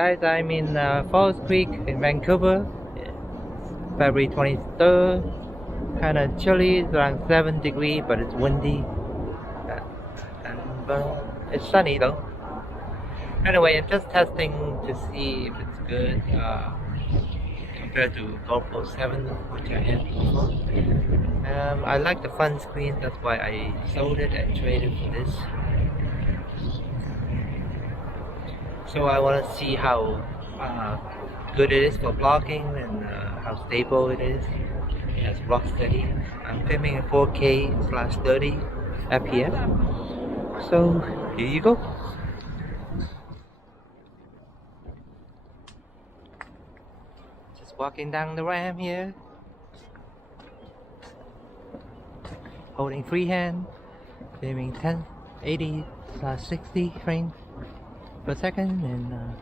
guys, I'm in Falls Creek in Vancouver. It's February 23rd. Kind of chilly, it's around 7 degrees, but it's windy. And it's sunny though. Anyway, I'm just testing to see if it's good compared to GoPro 7, which I had before. I like the front screen, that's why I sold it and traded for this. So I want to see how good it is for vlogging and how stable it is. It has rock steady. I'm filming in 4K/30 FPS. So here you go. Just walking down the ramp here. Holding free hand. Filming 1080/60 frames per second, and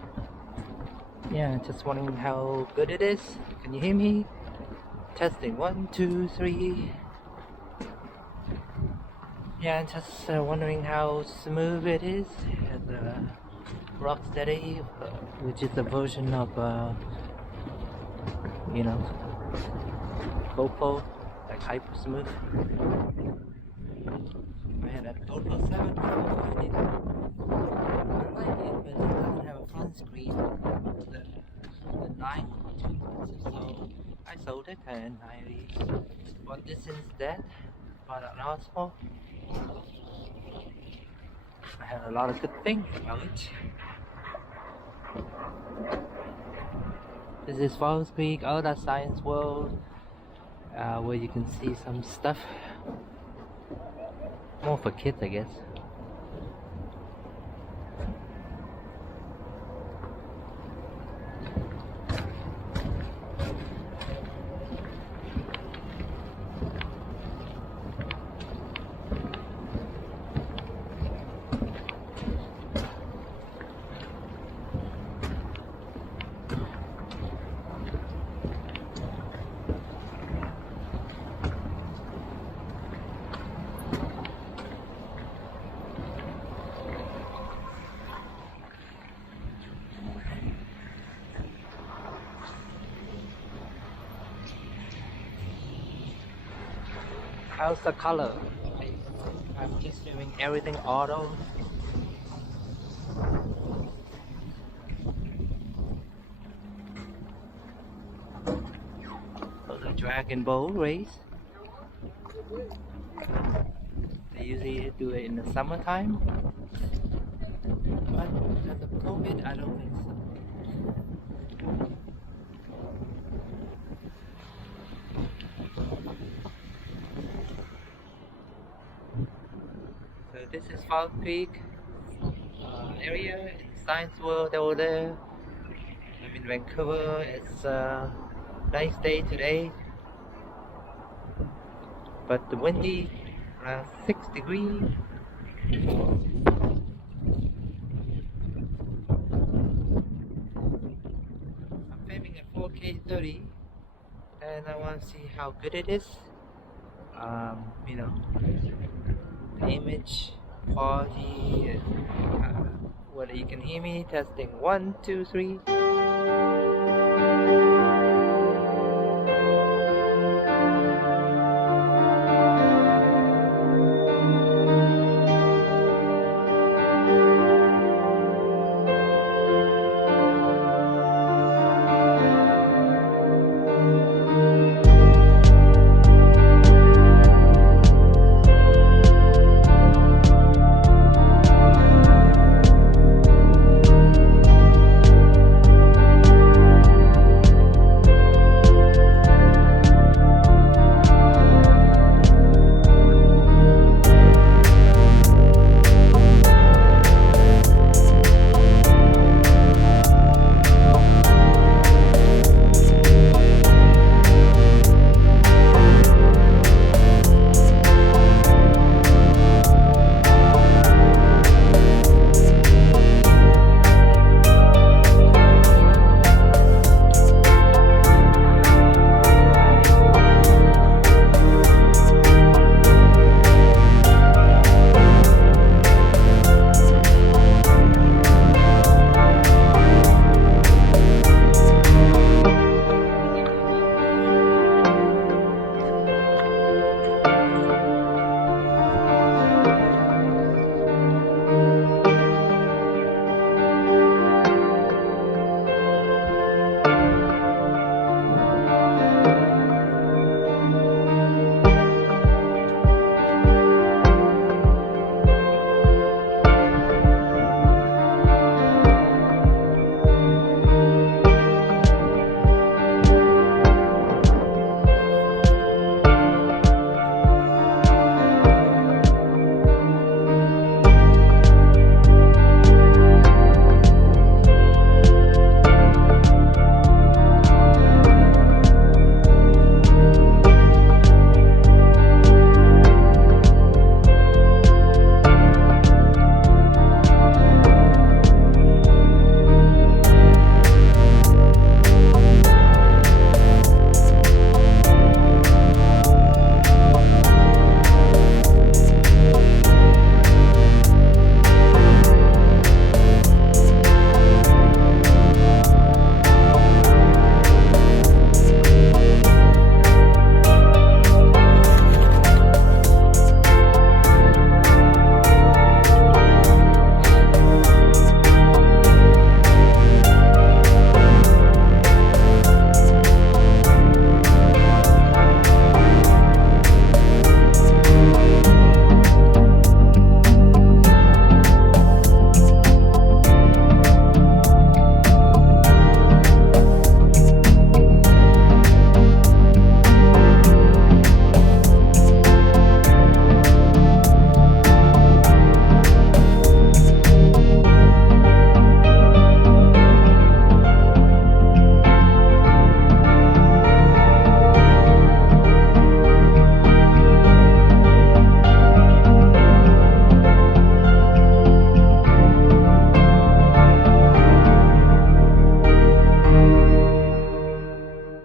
yeah, just wondering how good it is. Can you hear me? Testing 1 2 3. Yeah, just wondering how smooth it is. It has Rocksteady, which is a version of you know, GoPro, like hyper smooth. I had a GoPro 7 before. I like it, but it doesn't have a front screen. The 9 2 months, so I sold it and I bought this instead. Bought an Osmo. I had a lot of good things about it. This is Falls Creek, Outer Science World, where you can see some stuff. More for kids, I guess. How's the color? I'm just doing everything auto. For the Dragon Ball race. They usually do it in the summertime. But because of COVID, I don't think so. So this is Falls Creek area, Science World over there. I'm in Vancouver. It's a nice day today, but the windy, around 6 degrees. I'm filming at 4K/30 and I want to see how good it is. You know, the image quality, and whether you can hear me. Testing 1 2 3.